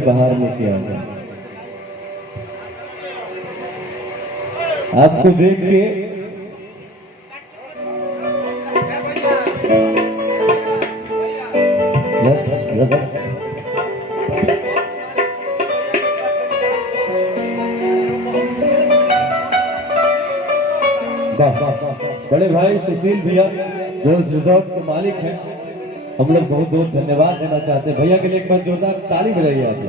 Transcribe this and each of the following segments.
बाहर लेके आ जाए। आपको देख के बस बड़े भाई सुशील भैया जो इस रिजॉर्ट के मालिक हैं, हम लोग बहुत बहुत धन्यवाद देना चाहते हैं। भैया के लिए एक बार जोरदार ताली बजाइए आप।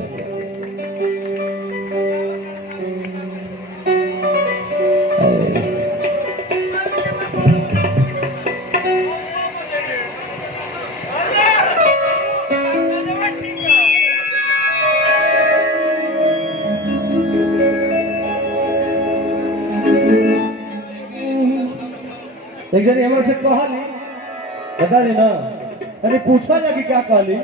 एक जन हमर से कहली बता दी ना, अरे पूछा जा कि क्या कहली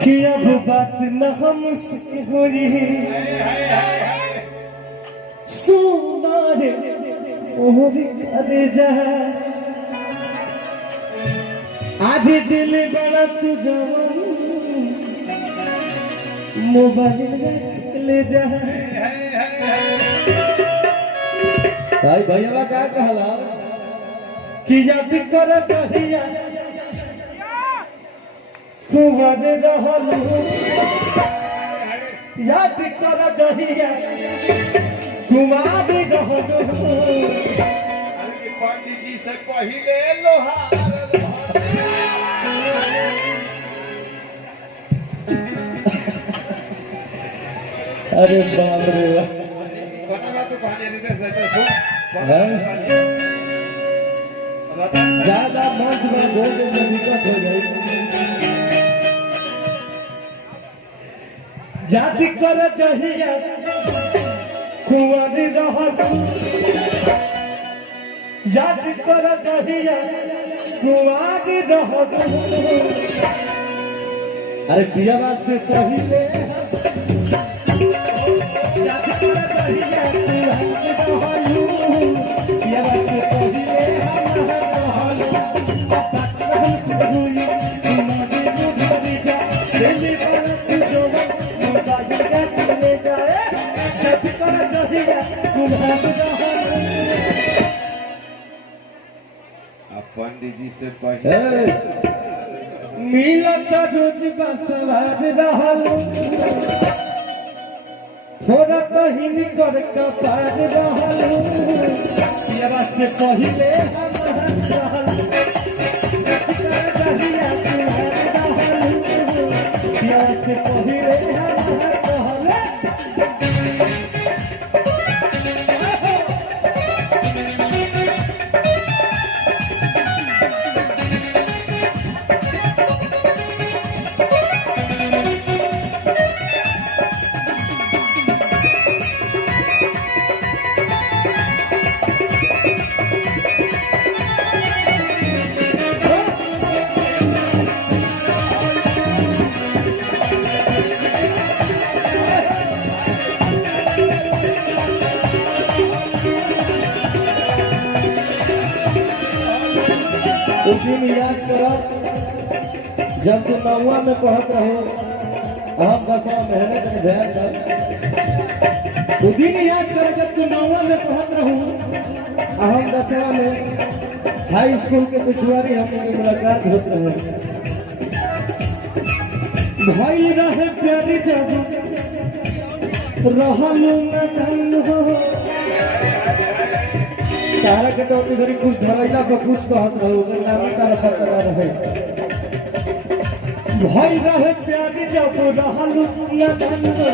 कि अब बात न हमसे हो रही सुना रे ओरी अरे जा आधे दिल बड़ा तू जवान मोबाइल ले जा। भाई भैया क्या कहला कि याद कर कहिया कुंवर रहलू, याद कर कहिया कुंवर रहलू। पंडित जी से पहिले लोहार अरे बाप रे ज्यादा मंच में बोलने में दिक्कत हो गई। जाति कर चाहिए कुंवर रहलू, जाति कर चाहिए कुंवर रहलू। अरे पिया से पहले जाति कर चाहिए पंडित जी से पहले मिलत रोज बसवार रहलू, थोड़ा कहीं कर कपार रहलू। पिया से पहले पिया से पहले उस दिन याद करो जब तू नौवा में पढ़त रहो, हम 10वां मेहनत में ध्यान कर। उस दिन याद करो जब तू नौवा में पढ़त रहो, हम 10वां में हाई स्कूल के पिछवाड़ी हमने मुलाकात होत रहे। भाई रहे प्यारी जब रहलू न धन हो, तारा के तो घरी कुछ धरैला पर कुछ कहत रहो, नाम तारा पता रहे। भाई रहे प्यारी जब रहलू न धन हो,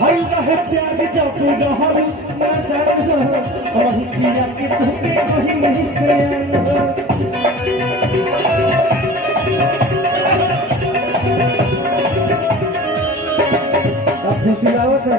भाई रहे प्यारी जब रहलू न धन हो, हम पिया के तुके कहीं नहीं से खुशी लावत है